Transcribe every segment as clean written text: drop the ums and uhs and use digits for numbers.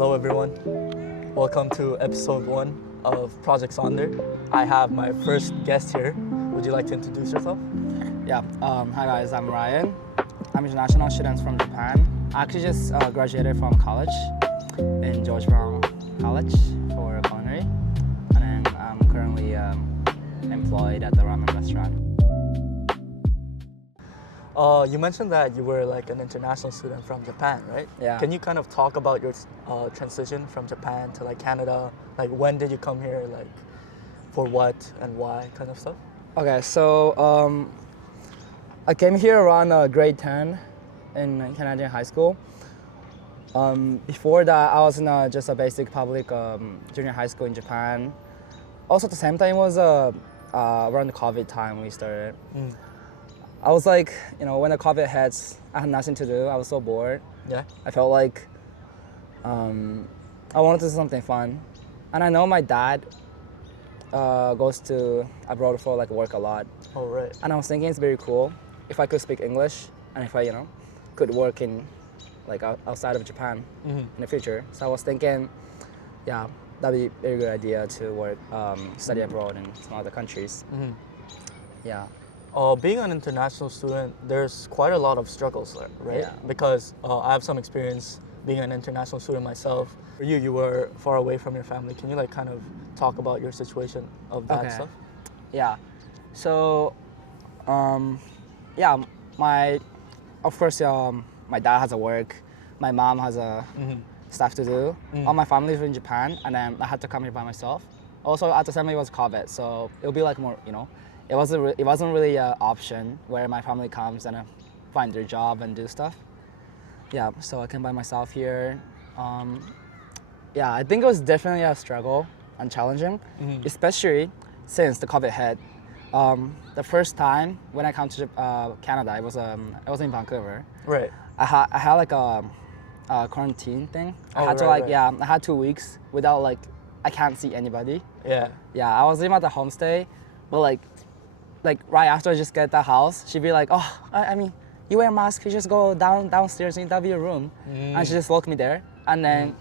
Hello everyone. Welcome to episode 1 of Project Sonder. I have my first guest here. Would you like to introduce yourself? Yeah, hi guys, I'm Ryan. I'm an international student from Japan. I actually just graduated from college in George Brown College for culinary. And then I'm currently employed at the ramen restaurant. You mentioned that you were like an international student from Japan, right? Yeah. Can you kind of talk about your transition from Japan to like Canada? Like when did you come here? Like for what and why kind of stuff? Okay, so I came here around grade 10 in Canadian high school. Before that, I was in just a basic public junior high school in Japan. Also, at the same time, it was around the COVID time we started. I was like, when the COVID hits, I had nothing to do. I was so bored. Yeah. I felt like I wanted to do something fun. And I know my dad goes to abroad for like work a lot. Oh, right. And I was thinking it's very cool if I could speak English and if I, could work in like outside of Japan in the future. So I was thinking, yeah, that'd be a very good idea to work, study abroad in some other countries. Yeah. Being an international student, there's quite a lot of struggles there, right? Yeah. Because I have some experience being an international student myself. For you, you were far away from your family. Can you like kind of talk about your situation of that stuff? Yeah. So, of course, my dad has a work. My mom has a stuff to do. All my family is in Japan, and then I had to come here by myself. Also, at the time it was COVID, so it would be like more, it wasn't really an option where my family comes and find their job and do stuff. Yeah, so I came by myself here. I think it was definitely a struggle and challenging, especially since the COVID hit. The first time when I came to Canada, I was in Vancouver. Right. I had like a quarantine thing. I had I had 2 weeks without I can't see anybody. Yeah. Yeah, I was living at the homestay, but like right after I just get the house, she'd be like, oh, I mean, you wear a mask, you just go downstairs and that'll be your room. And she just locked me there. And then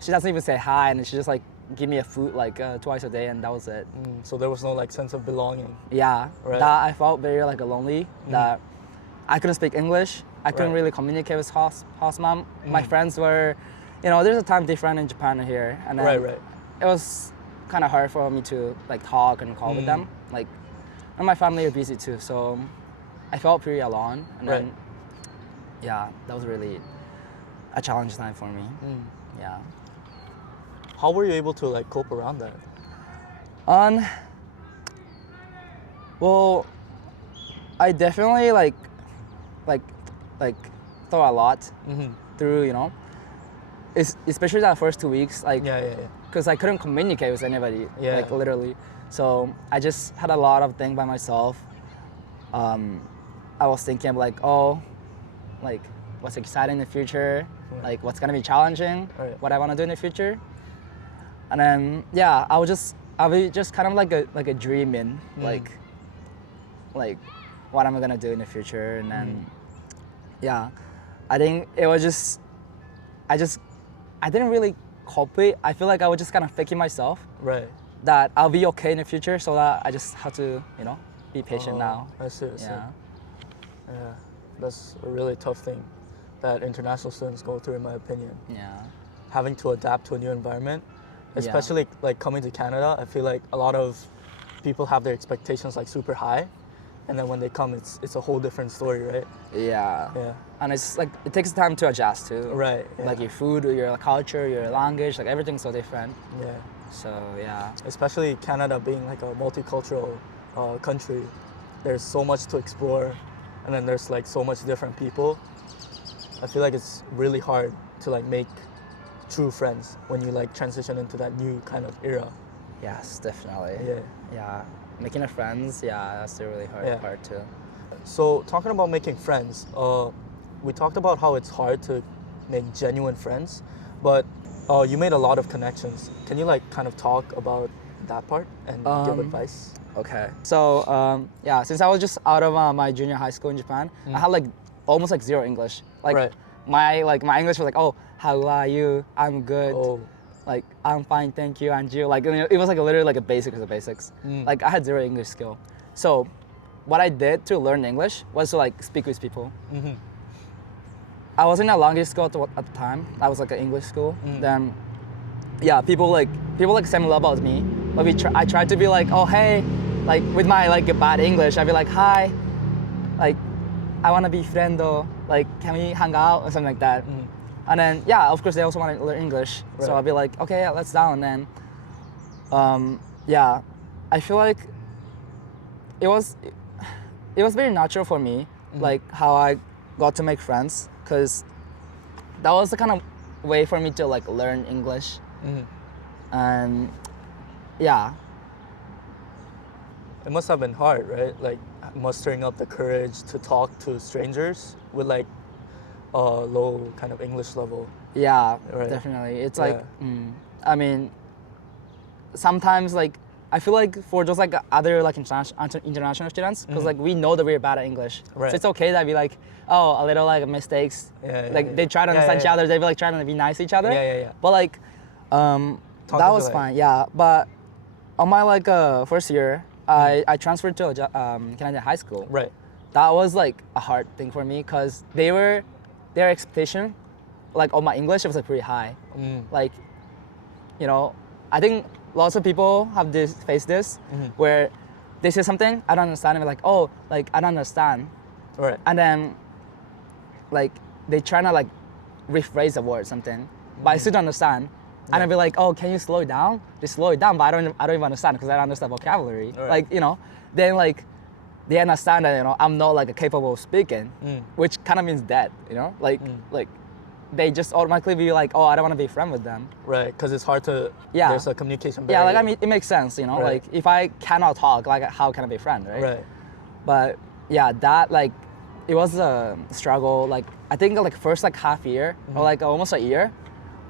she doesn't even say hi, and she just give me a food twice a day, and that was it. So there was no sense of belonging. Yeah, right. That I felt very lonely, that I couldn't speak English. I couldn't really communicate with house mom. My friends were, there's a time different in Japan and here. And then it was kind of hard for me to talk and call with them. And my family are busy too, so I felt pretty alone. And then, yeah, that was really a challenge time for me. Yeah. How were you able to cope around that? Well, I definitely thought a lot through, especially that first 2 weeks, because I couldn't communicate with anybody, literally. So I just had a lot of things by myself. I was thinking what's exciting in the future, what's gonna be challenging, what I want to do in the future. And then I was just kind of like a dreaming, like what am I gonna do in the future. And then I think it was just I didn't really cope it. I feel like I was just kind of faking myself. Right. That I'll be okay in the future, so that I just have to, be patient now. I see. Yeah, that's a really tough thing that international students go through, in my opinion. Yeah. Having to adapt to a new environment, especially coming to Canada. I feel like a lot of people have their expectations super high, and then when they come, it's a whole different story, right? Yeah. Yeah. And it's it takes time to adjust too. Right. Yeah. Your food, your culture, your language, everything's so different. Yeah. So yeah. Especially Canada being a multicultural country, there's so much to explore, and then there's so much different people. I feel like it's really hard to make true friends when you transition into that new kind of era. Yes, definitely. Yeah. Yeah. Making a friends, that's the really hard part too. So talking about making friends, we talked about how it's hard to make genuine friends, but you made a lot of connections. Can you kind of talk about that part and give advice? Okay. So since I was just out of my junior high school in Japan, I had almost zero English. My English was how are you? I'm good. Oh. Like, I'm fine, thank you, and you. Like, you know, it was like literally like a basic of the basics. Like, I had zero English skill. So, what I did to learn English was to like speak with people. I was in a language school at the time. I was like an English school. Then, yeah, people like same level as me. But I tried to be like, oh hey, like with my like bad English, I'd be like, hi, like I want to be friend though. Like, can we hang out or something like that? And then, yeah, of course, they also want to learn English. Right. So I'll be like, okay, yeah, let's down. And then, yeah, I feel like it was very natural for me, like how I got to make friends, because that was the kind of way for me to like learn English. And yeah. It must have been hard, right? Like mustering up the courage to talk to strangers with like a low kind of English level. Yeah, Right. definitely. It's like, I mean, sometimes like, I feel like for just like other like international students, because like we know that we're bad at English. Right. So it's okay that we like, oh, a little like mistakes. They try to understand each other, they be like trying to be nice to each other. Yeah. But like, that was like- fine, yeah. But on my like first year, I transferred to a Canadian high school. Right. That was like a hard thing for me, because their expectation, like on my English, it was like pretty high. Like, you know, I think lots of people have faced this, where they say something, I don't understand, and we're like, oh, like I don't understand. Right. And then, like, they try to like rephrase the word something, but I still don't understand. And I'd be like, oh, can you slow it down? Just slow it down, but I don't even understand, because I don't understand vocabulary. Right. Like, you know, then like they understand that, you know, I'm not like capable of speaking, which kind of means dead, you know, like they just automatically be like, oh, I don't want to be friend with them. Right, because it's hard to. Yeah. There's a communication Yeah, barrier. like I mean, it makes sense, you know, Right. like if I cannot talk, like how can I be friend, right? Right. But yeah, that like, it was a struggle. Like I think like first like half year or like almost a year,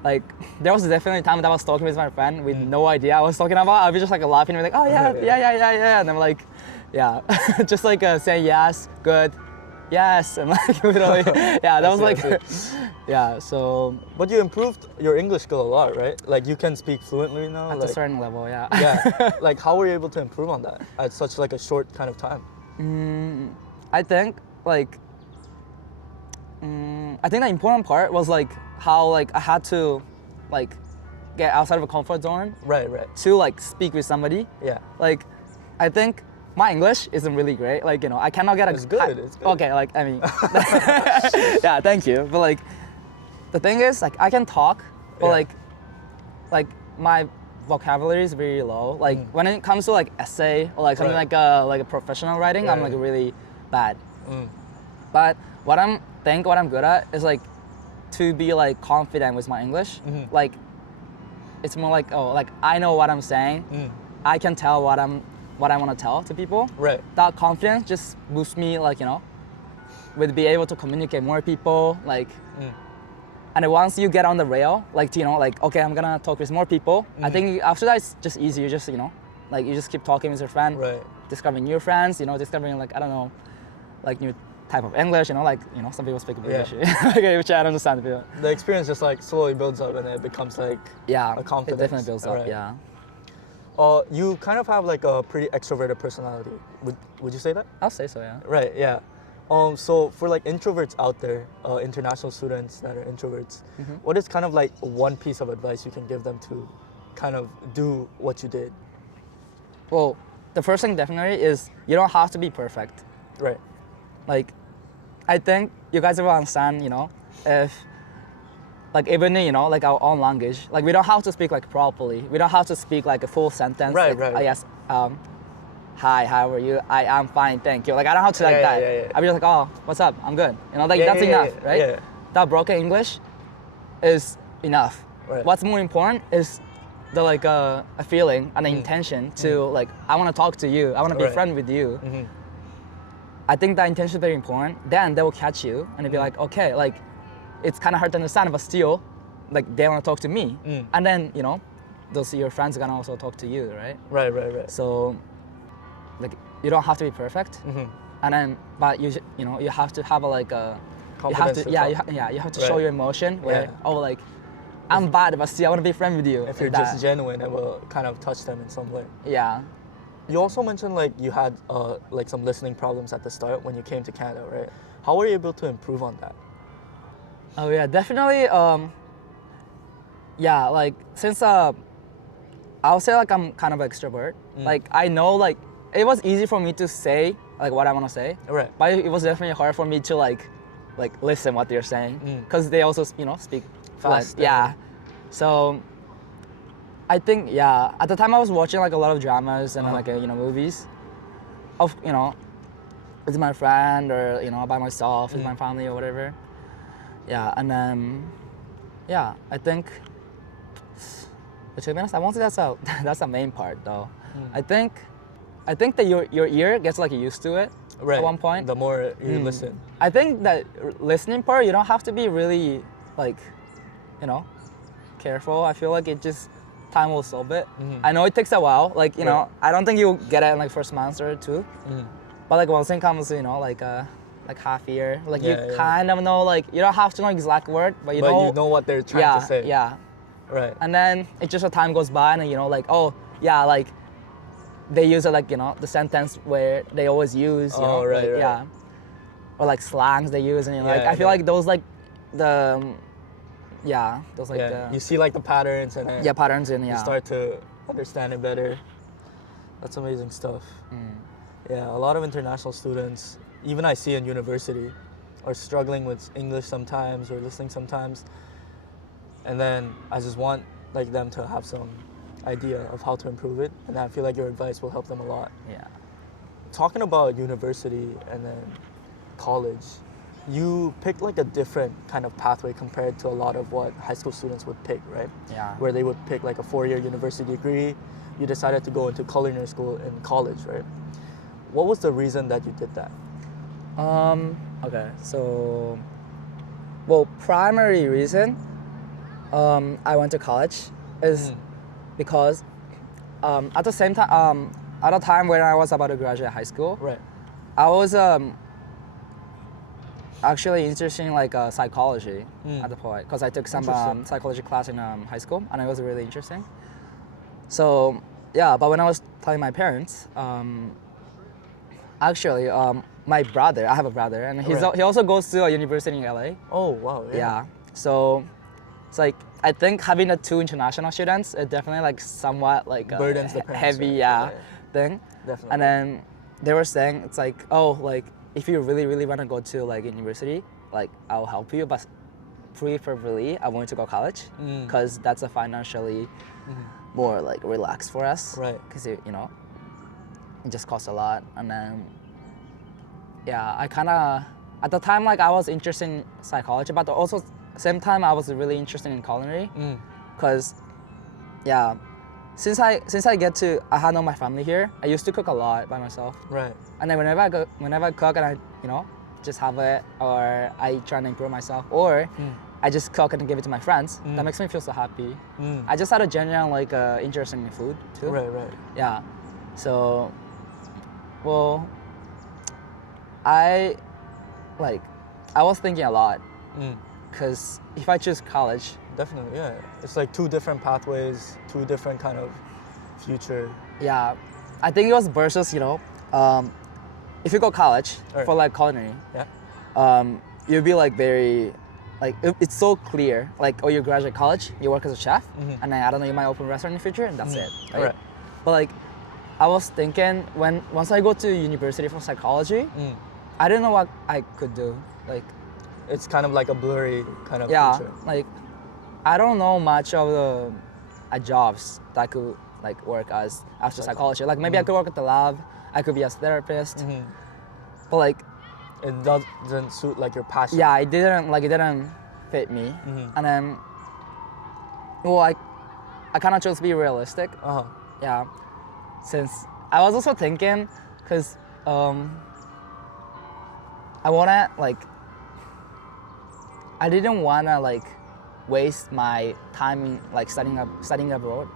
like there was definitely a time that I was talking with my friend with no idea what I was talking about. I'd be just like laughing and be like, oh yeah, and I'm like, yeah, just like saying yes, good, yes, and like literally, yeah, that was like, yeah. So But you improved your English skill a lot, right? Like you can speak fluently now. at like, a certain level, yeah. yeah. Like how were you able to improve on that at such like a short kind of time? I think like, I think the important part was like how like I had to like get outside of a comfort zone Right. to like speak with somebody. Yeah. Like, I think my English isn't really great. Like, you know, I cannot get a. It's good. It's good. Okay, like I mean, yeah, thank you. But like, the thing is, like, I can talk, but Yeah. like my vocabulary is very low. Like when it comes to like essay or like something Right. like a professional writing, I'm Yeah. like really bad. But what I'm good at is like to be like confident with my English. Like it's more like, oh, like I know what I'm saying. I can tell what I want to tell to people. Right. That confidence just boosts me, like, you know, with be able to communicate more people, like. And then once you get on the rail, like, you know, like, okay, I'm gonna talk with more people. I think after that, it's just easy. You just, you know, like you just keep talking with your friend, Right. discovering new friends, you know, discovering like, I don't know, like new type of English, you know, like, you know, some people speak English, which I don't understand. The experience just like slowly builds up and it becomes like Yeah, a confidence. it definitely builds up, Right. yeah. You kind of have like a pretty extroverted personality. Would you say that? I'll say so, yeah. Right. Yeah. So for like introverts out there, international students that are introverts, what is kind of like one piece of advice you can give them to kind of do what you did? Well, the first thing definitely is you don't have to be perfect. Right. Like, I think you guys will understand, you know, if, like, even, you know, like our own language, like we don't have to speak like properly. We don't have to speak like a full sentence. Right, like, right. Yes, hi, how are you? I am fine, thank you. Like, I don't have to like that. Yeah. I'll be just like, oh, what's up? I'm good. You know, like Yeah, that's yeah, enough, yeah, right? yeah. That broken English is enough. Right. What's more important is the like a feeling and the intention to like, I want to talk to you. I want to be Right. friend with you. I think that intention is very important. Then they will catch you and they'll be like, okay, like it's kind of hard to understand, but still, like they want to talk to me. And then, you know, those your friends are gonna also talk to you, right? Right. So, like, you don't have to be perfect. And then, but you know, you have to have a, like a Confidence to talk. you have to show Right. your emotion where Yeah. oh like I'm bad but still I want to be friends with you. If you're like just that. genuine, it will kind of touch them in some way. Yeah. You also mentioned like you had like some listening problems at the start when you came to Canada, right? How were you able to improve on that? Oh yeah, definitely. Yeah, like since I'll say like I'm kind of an extrovert. Like I know like it was easy for me to say like what I want to say. Right. But it was definitely hard for me to like listen what they're saying because they also speak fast. Fast, Yeah. So I think at the time I was watching like a lot of dramas and like movies of with my friend or by myself with my family or whatever. Yeah, and then I think to be honest, I won't say that's the main part though. I think that your ear gets like used to it Right. at one point. The more you listen. I think that listening part you don't have to be really like careful. I feel like it just time will solve it. I know it takes a while. Like Right. I don't think you'll get it in like first month or two. But like once it comes, like half year, like you Yeah. kind of know like you don't have to know exact word, but you know. You know what they're trying to say. Yeah. Right. And then it just a time goes by and like oh yeah like they use it like the sentence where they always use Right. yeah, or like slangs they use and like Yeah, I feel like those like the those like Yeah. the You see like the patterns and then patterns and you start to understand it better. That's amazing stuff. Yeah, a lot of international students, even I see in university, are struggling with English sometimes or listening sometimes. And then I just want like them to have some idea of how to improve it, and I feel like your advice will help them a lot. yeah. Talking about university and then college, you picked like a different kind of pathway compared to a lot of what high school students would pick, right? Yeah. Where they would pick like a 4-year university degree. You decided to go into culinary school in college, right? What was the reason that you did that? Okay, so primary reason I went to college is because at the same time at a time when I was about to graduate high school, Right. I was actually interested in like psychology at the point because I took some Interesting. psychology class in high school and it was really interesting. So but when I was telling my parents, actually my brother, I have a brother and Right. he also goes to a university in LA. Oh, wow. Yeah. So it's like I think having the two international students, it definitely like somewhat like Burdens the parents, heavy right? thing. Definitely. And then they were saying it's like like if you really want to go to like university, like I'll help you, but preferably I want to go college because that's a financially more like relaxed for us. Right. Because it just costs a lot. And then I kind of at the time like I was interested in psychology, but also same time I was really interested in culinary because since I had my family here, I used to cook a lot by myself. Right. And then whenever I cook and I just have it, or I try to improve myself, or I just cook and give it to my friends, that makes me feel so happy. I just had a genuine like interest in food too. Right. Yeah. So I was thinking a lot because if I choose college, Definitely, yeah. It's like two different pathways, two different kind of future. I think it was versus if you go college Right. for like culinary, Yeah. you'll be like very it's so clear like you graduate college, you work as a chef, and then I don't know, you might open a restaurant in the future and that's it. Right. But like I was thinking once I go to university for psychology, I didn't know what I could do. Like It's kind of like a blurry kind of future. like I don't know much of the jobs that I could like work as after psychology. Like maybe I could work at the lab, I could be a therapist, but like It doesn't suit like your passion. it didn't fit me. And then I kind of chose to be realistic. Since I was also thinking because I didn't wanna like waste my time in like studying abroad,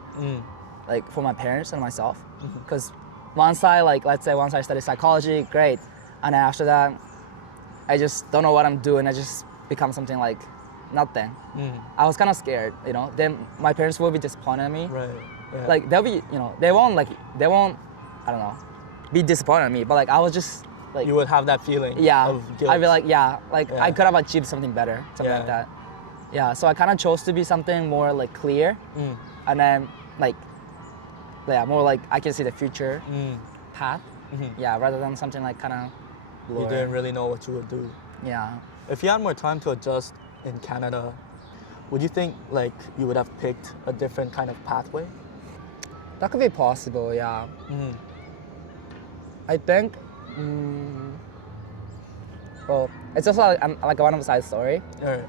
like for my parents and myself. Because once I study psychology, great, and then after that, I just don't know what I'm doing. I just become something like nothing. I was kind of scared, you know. Then my parents will be disappointed in me. Right. Yeah. Like they'll be, you know, they won't, I don't know, be disappointed in me. But like I was just like, you would have that feeling. yeah, Of guilt. I'd be like, yeah, like Yeah. I could have achieved something better, something like Yeah. that. Yeah, so I kind of chose to be something more like clear, and then like, yeah, more like I can see the future path. Yeah, rather than something like kind of You blurry. didn't really know what you would do. Yeah. If you had more time to adjust in Canada, would you think like you would have picked a different kind of pathway? That could be possible, yeah. I think, well, it's also like a one-side story. Right.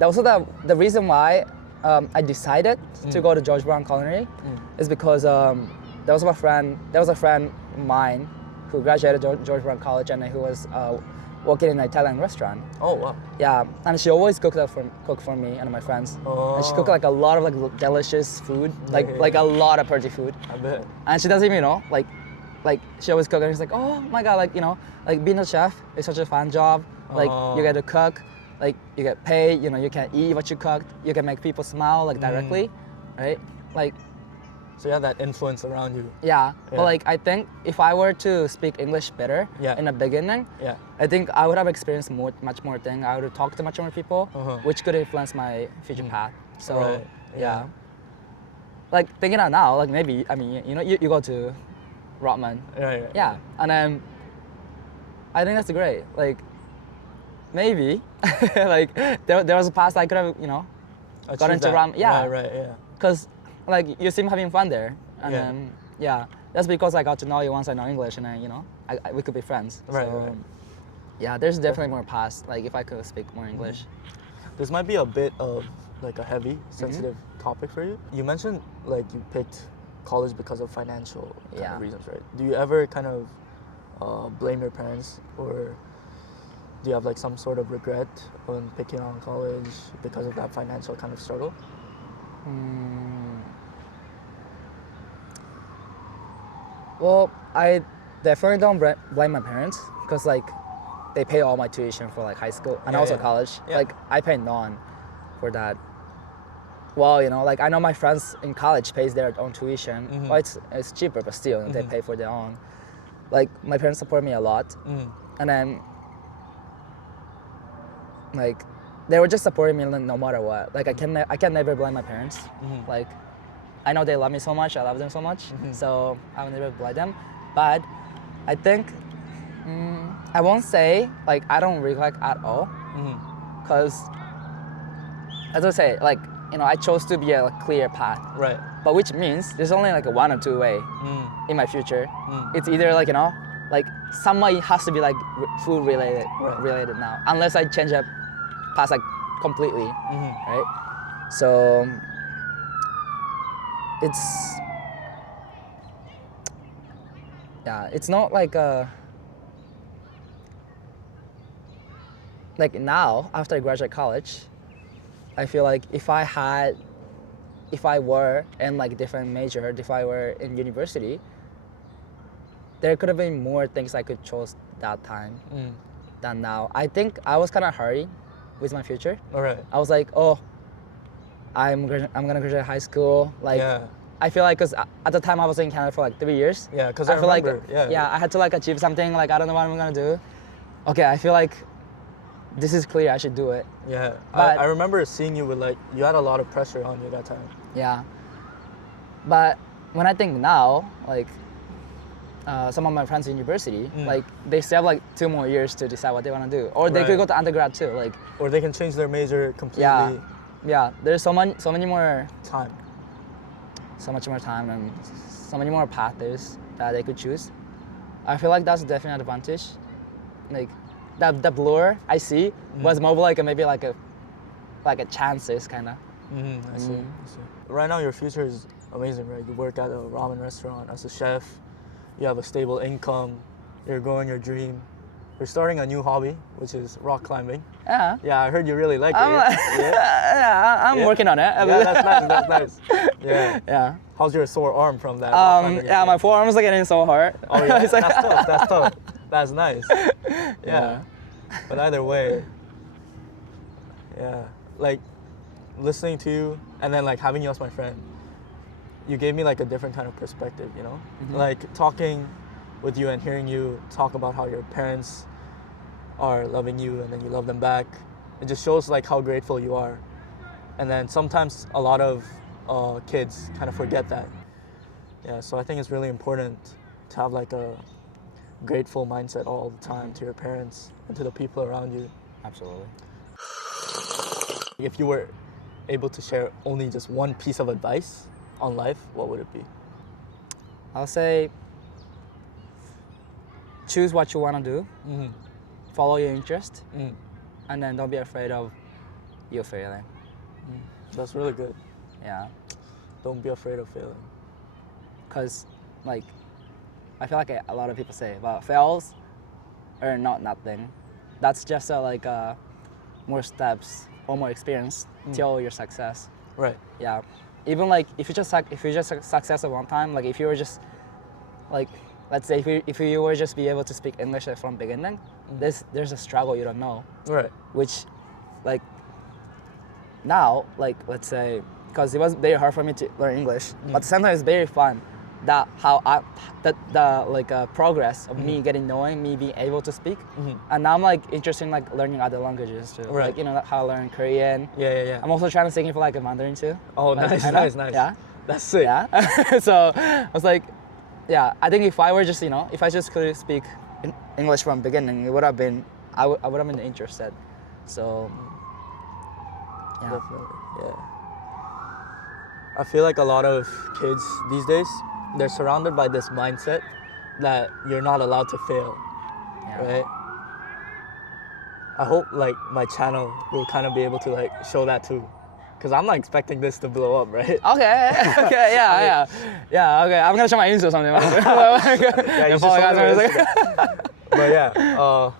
That also the reason why I decided to go to George Brown Culinary is because there was a friend of mine who graduated George Brown College and who was working in an Italian restaurant. Oh wow. Yeah, and she always cook for me and my friends. Oh. And she cooked like a lot of like delicious food, like a lot of pretty food. I bet. And she doesn't even know, like she always cook and she's like, oh my god, like, you know, like being a chef is such a fun job. Like you get to cook, like you get paid, you know, you can eat what you cooked, you can make people smile like directly, right? Like, So you have that influence around you. yeah. But like I think if I were to speak English better in the beginning, Yeah. I think I would have experienced much more things. I would have talked to much more people, which could influence my future path. So Right, yeah. Like thinking out now, like maybe, I mean, you know, you go to Rotman. Right. Yeah, and then I think that's great. Like maybe, like there was a past I could have, you know, got Achieve into that. ramen. Yeah, Right. Yeah. because like you seem having fun there, and Yeah. then yeah, that's because I got to know you once I know English, and then you know, we could be friends. Right, So, right. yeah, there's definitely more past. Like if I could speak more English. This might be a bit of like a heavy, sensitive topic for you. You mentioned like you picked college because of financial kind Yeah. of reasons, right? Do you ever kind of blame your parents, or do you have like some sort of regret on picking on college because of that financial kind of struggle? Well, I definitely don't blame my parents because like they pay all my tuition for like high school and Yeah, also yeah. college. Yeah. Like I pay none for that. Well, you know, like I know my friends in college pays their own tuition. Well, it's cheaper, but still they pay for their own. Like my parents support me a lot, and then like they were just supporting me no matter what. Like I can never blame my parents. Like I know they love me so much. I love them so much. So I will never blame them. But I think I won't say like I don't regret at all, because as I say, like you know, I chose to be a clear path. Right. But which means there's only like a one or two way in my future. It's either like, you know, like somehow it has to be like food related, related now, unless I change up path like completely, right? So it's not like like now after I graduate college, I feel like if I were in like different major, if I were in university, there could have been more things I could choose that time than now. I think I was kind of hurried with my future. All right. I was like, oh, I'm gonna graduate high school. Like, Yeah. I feel like, cause at the time I was in Canada for like 3 years. Yeah, 'cause I feel remember, like, yeah. I had to like achieve something. Like I don't know what I'm gonna do. Okay, I feel like this is clear. I should do it. Yeah. But- I remember seeing you with like you had a lot of pressure on you that time. Yeah. But when I think now, like some of my friends in university, like they still have like 2 more years to decide what they want to do, or they could go Right. to undergrad too. Like Or they can change their major completely. yeah. There's so many more, Time. so much more time and so many more paths that they could choose. I feel like that's definitely an advantage. Like the blur I see was more like maybe like a chances kind of. I see. Right now, your future is amazing, right? You work at a ramen restaurant as a chef. You have a stable income. You're growing your dream. You're starting a new hobby, which is rock climbing. Yeah. Yeah, I heard you really like I'm, it. I'm Yeah. working on it. Yeah, that's nice. That's nice. Yeah. Yeah. How's your sore arm from that? rock climbing Yeah, my experience? forearms are getting so hard. Oh yeah, It's like- that's tough. That's tough. That's nice. Yeah. But either way, yeah, like listening to you and then like having you as my friend, you gave me like a different kind of perspective, you know? Like talking with you and hearing you talk about how your parents are loving you and then you love them back. It just shows like how grateful you are. And then sometimes a lot of kids kind of forget that. Yeah, so I think it's really important to have like a grateful mindset all the time to your parents and to the people around you. Absolutely. If you were able to share only just one piece of advice on life, what would it be? I'll say choose what you want to do, follow your interest, and then don't be afraid of you failing. That's really good. Yeah, Don't be afraid of failing. because like I feel like a lot of people say, well, fails are not nothing. That's just more steps or more experience till your success. Right. Yeah, even like if you just success at one time, like if you were just like, let's say if you were just be able to speak English from beginning, there's a struggle you don't know, Right. which like now, like let's say, because it was very hard for me to learn English, but sometimes it's very fun that the progress of me getting knowing, me being able to speak, and now I'm like interested in like learning other languages too, Right. like, you know, how to learn Korean. Yeah. I'm also trying to sing it for like a Mandarin too. Oh, Like, nice. Yeah. That's sick. Yeah. So I was like, yeah, I think if I were just, if I just could speak English from beginning, it would have been, I would have been interested. So, yeah. Definitely. Yeah. I feel like a lot of kids these days, they're surrounded by this mindset that you're not allowed to fail, Yeah. right? I hope like my channel will kind of be able to like show that too. Cause I'm not expecting this to blow up, right? Okay, yeah, okay. I'm gonna show my Insta or something. Yeah, you should follow show guys me on your Instagram. But yeah,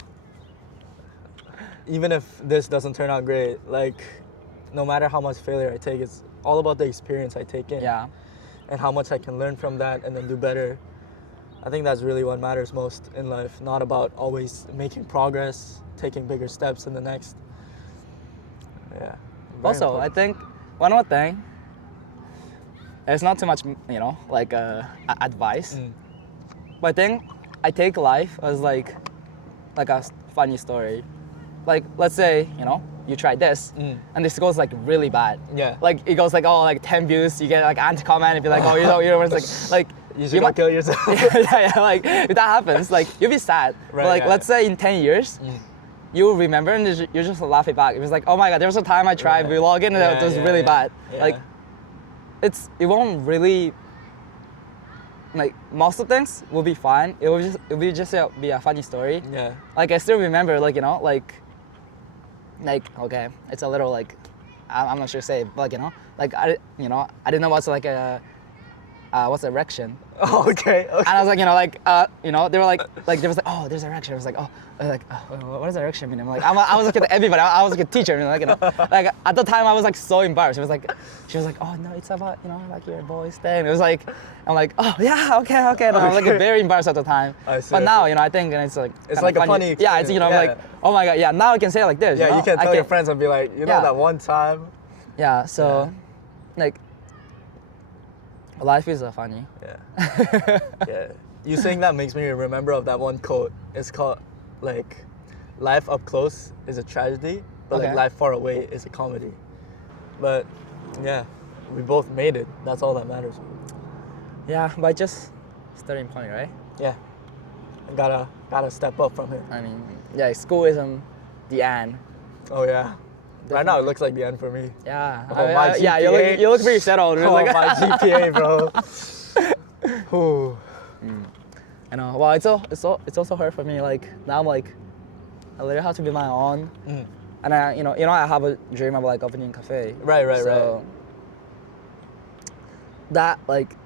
even if this doesn't turn out great, like no matter how much failure I take, it's all about the experience I take in. Yeah. And how much I can learn from that and then do better. I think that's really what matters most in life, not about always making progress, taking bigger steps in the next. Yeah. very Also, important. I think one more thing. It's not too much, like advice. But I think I take life as like a funny story. Like let's say, you try this, and this goes like really bad. Yeah. Like it goes like 10 views, you get like anti-comment, and be like, oh, it's like You should go kill yourself. yeah, like if that happens, like you'll be sad. Right, But like yeah, let's say in 10 years, you'll remember and you just laugh it back. It was like, oh my god, there was a time I tried vlogging and it was really bad. Yeah. Like it won't really, like most of things will be fine. It will just be a funny story. Yeah. Like I still remember, like okay, it's a little like I'm not sure to say, but like I didn't know what's like a what's erection. Oh, okay. And I was like, they were like there was like, oh, there's erection. I was like, what does erection mean? I'm like, I was like everybody. I was like a teacher, like at the time I was like so embarrassed. She was like, oh no, it's about like your boys thing. It was like, I'm like, oh yeah, okay. And I was like very embarrassed at the time. I see. But now, I think it's like It's like a funny yeah, it's experience. I'm like, oh my god, yeah. Now I can say it like this. Yeah, you can I tell your friends and be like, Yeah. that one time. Yeah. So, like, life is funny. Yeah. Yeah. You saying that makes me remember of that one quote. It's called like, life up close is a tragedy, but like Okay. life far away is a comedy. But yeah, we both made it. That's all that matters. Yeah, but just starting point, right? Yeah. Gotta step up from here. I mean, yeah, school isn't the end. Oh yeah. Right now it looks like the end for me. Yeah. Oh, my yeah, GPA. you look pretty settled. It's Oh, like, my GPA, bro. Whew. I know. Well, it's also hard for me. Like now, I'm like, I literally have to be my own. And I, I have a dream of like opening a cafe. Right. That like,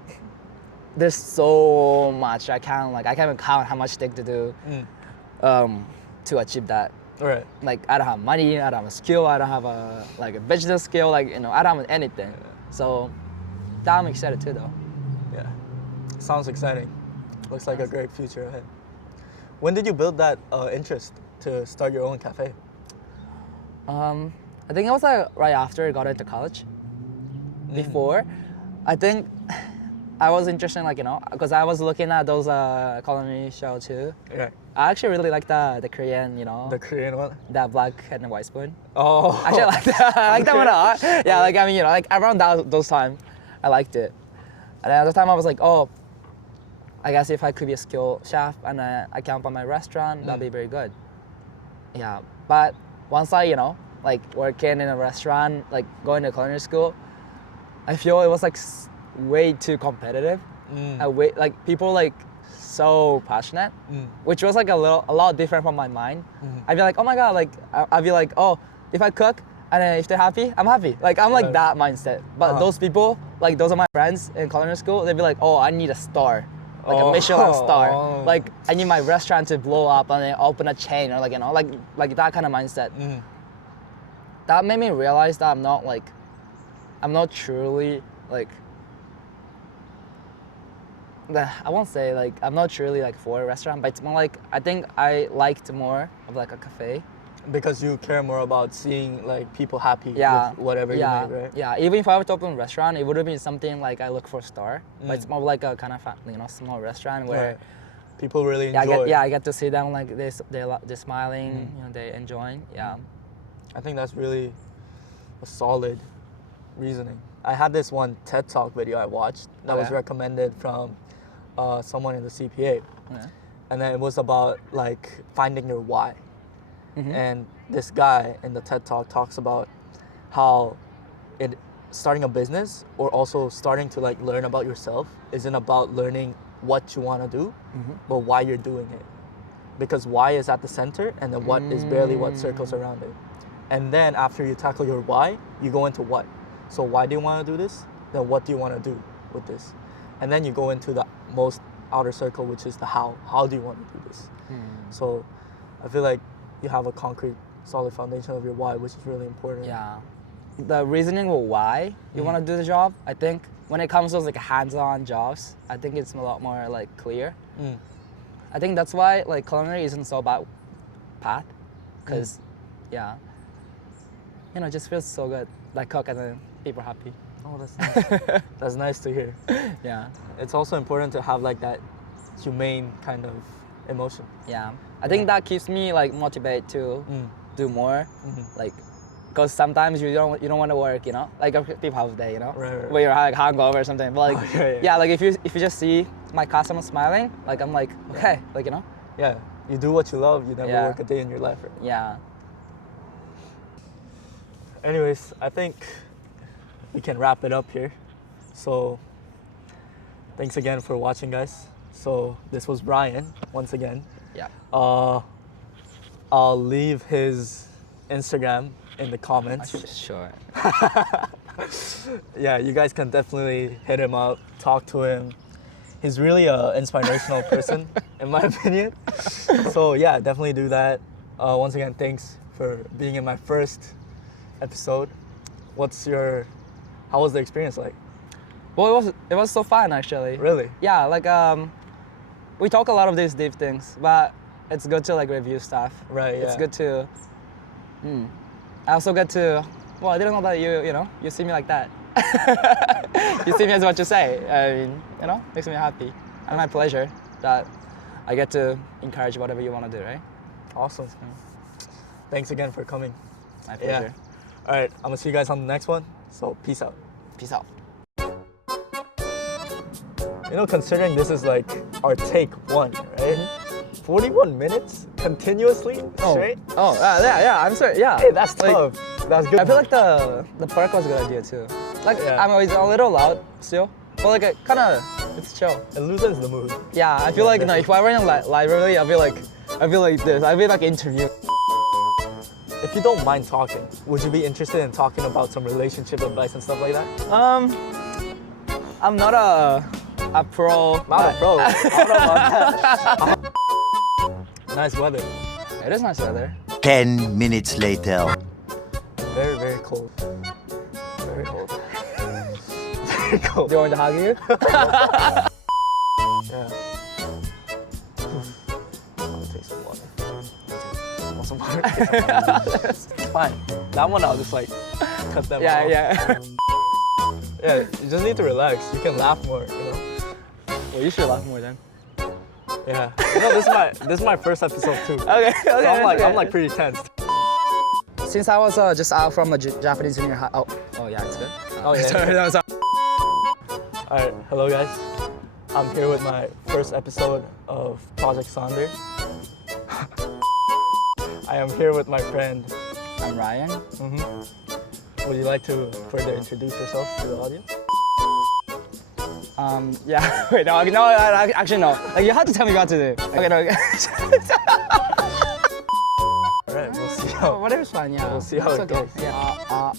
there's so much I can't even count how much take to do, to achieve that. Right. Like I don't have money, I don't have a skill, I don't have a business skill, I don't have anything. So that I'm excited too though. Yeah. Sounds exciting. Looks like a great future ahead. When did you build that interest to start your own cafe? I think it was like right after I got into college. Before, I think I was interested, like, because I was looking at those culinary show too. Yeah. I actually really like the Korean, The Korean one? that black and white spoon. Oh. Actually, I like that. I like that one a lot. Yeah, like, I mean, like around those time, I liked it. And at the time, I was like, oh, I guess if I could be a skilled chef and I can open my restaurant, that'd be very good. Yeah, but once I, like working in a restaurant, like going to culinary school, I feel it was like way too competitive. Like people like so passionate, which was like a lot different from my mind. I'd be like, oh my god, like I'd be like, oh, if I cook and then if they're happy, I'm happy. Like I'm like that mindset. But those people, like those are my friends in culinary school, they'd be like, oh, I need a star. Like a Michelin star. Like I need my restaurant to blow up and then open a chain, or like that kind of mindset. That made me realize that I'm not truly like, I won't say like I'm not truly like for a restaurant, but it's more like I think I liked more of like a cafe. Because you care more about seeing like people happy Yeah. with whatever you make, right? Yeah, even if I were to open a restaurant, it would have been something like I look for a star, but it's more like a kind of small restaurant where people really enjoy. I get to see them like they're smiling, they're enjoying. Yeah. I think that's really a solid reasoning. I had this one TED Talk video I watched that was recommended from someone in the CPA, and then it was about like finding your why. And this guy in the TED Talk talks about how starting a business or also starting to like learn about yourself isn't about learning what you want to do, but why you're doing it. Because why is at the center, and then what is barely what circles around it. And then after you tackle your why, you go into what. So why do you want to do this? Then what do you want to do with this? And then you go into the most outer circle, which is the how. How do you want to do this? So I feel like you have a concrete, solid foundation of your why, which is really important. Yeah. The reasoning of why you want to do the job, I think when it comes to those like hands-on jobs, I think it's a lot more like clear. I think that's why like culinary isn't so about path, because it just feels so good. Like cook and then people are happy. Oh, that's nice. That's nice to hear. Yeah. It's also important to have like that humane kind of emotion. Yeah. I think that keeps me like motivated to do more. Like, because sometimes you don't want to work, like people have a day, Right. where you're like hungover or something. But like, like if you just see my customer smiling, like I'm like, okay, like Yeah, you do what you love. You never work a day in your life, right? Yeah. Anyways, I think we can wrap it up here. So, thanks again for watching, guys. So this was Brian once again. Yeah. I'll leave his Instagram in the comments. Sure. Yeah, you guys can definitely hit him up, talk to him. He's really an inspirational person, in my opinion. So yeah, definitely do that. Once again, thanks for being in my first episode. How was the experience like? Well, it was so fun actually. Really? Yeah, like we talk a lot of these deep things, but it's good to like review stuff. Right. Yeah. It's good to. I also get to. Well, I didn't know that you see me like that. You see me as what you say. I mean, makes me happy, and my pleasure that I get to encourage whatever you want to do, right? Awesome. Thanks again for coming. My pleasure. Yeah. All right, I'm gonna see you guys on the next one. So peace out. Peace out. Considering this is like our take one, right? 41 minutes continuously straight. Yeah. I'm sorry. Yeah. Hey, that's like, tough. That's good. I feel like the park was a good idea too. Like I'm always a little loud still, but like it kind of it's chill. It loosens the mood. Yeah, I feel like if I were in a library, I feel like this. I feel like interview. If you don't mind talking, would you be interested in talking about some relationship advice and stuff like that? I'm not a pro. Not a pro. I don't know about that. Nice weather. It is nice weather. 10 minutes later. Very, very cold. Very cold. Very cold. Do you want me to hug you? Yeah. I'll take some water. It's fine. That one I'll just like cut them Yeah, off. yeah. Yeah, you just need to relax. You can laugh more, you know? Well, you should laugh more then. Yeah. You know, this is my first episode too. Okay, okay. So I'm like okay. pretty tense. Since I was just out from a Japanese junior high. Oh yeah, it's good. Oh yeah. Sorry, no, sorry. Alright, hello guys. I'm here with my first episode of Project Sonder. I am here with my friend. I'm Ryan. Would you like to further introduce yourself to the audience? Yeah. Wait, no, actually no. Like you have to tell me what to do. Okay, no. Alright, we'll see how. Whatever's fine. Yeah. We'll see how It's it goes. Yeah.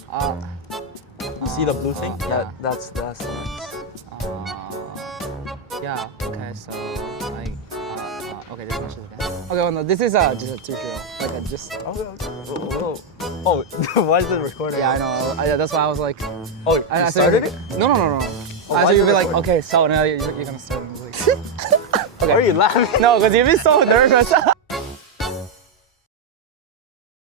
You see the blue thing? yeah. That's the SRX. Yeah. Okay. So like. Okay. This much is okay. Okay. Well, no. This is just a tutorial. Like just. Okay. Whoa. Oh, why is it recording? Yeah, I know. That's why I was like. Oh, you I started it? No. Oh, I why thought is you'd it be like, recording? okay, so now you're gonna start. Like, Why are you laughing? no, because you'd be so nervous.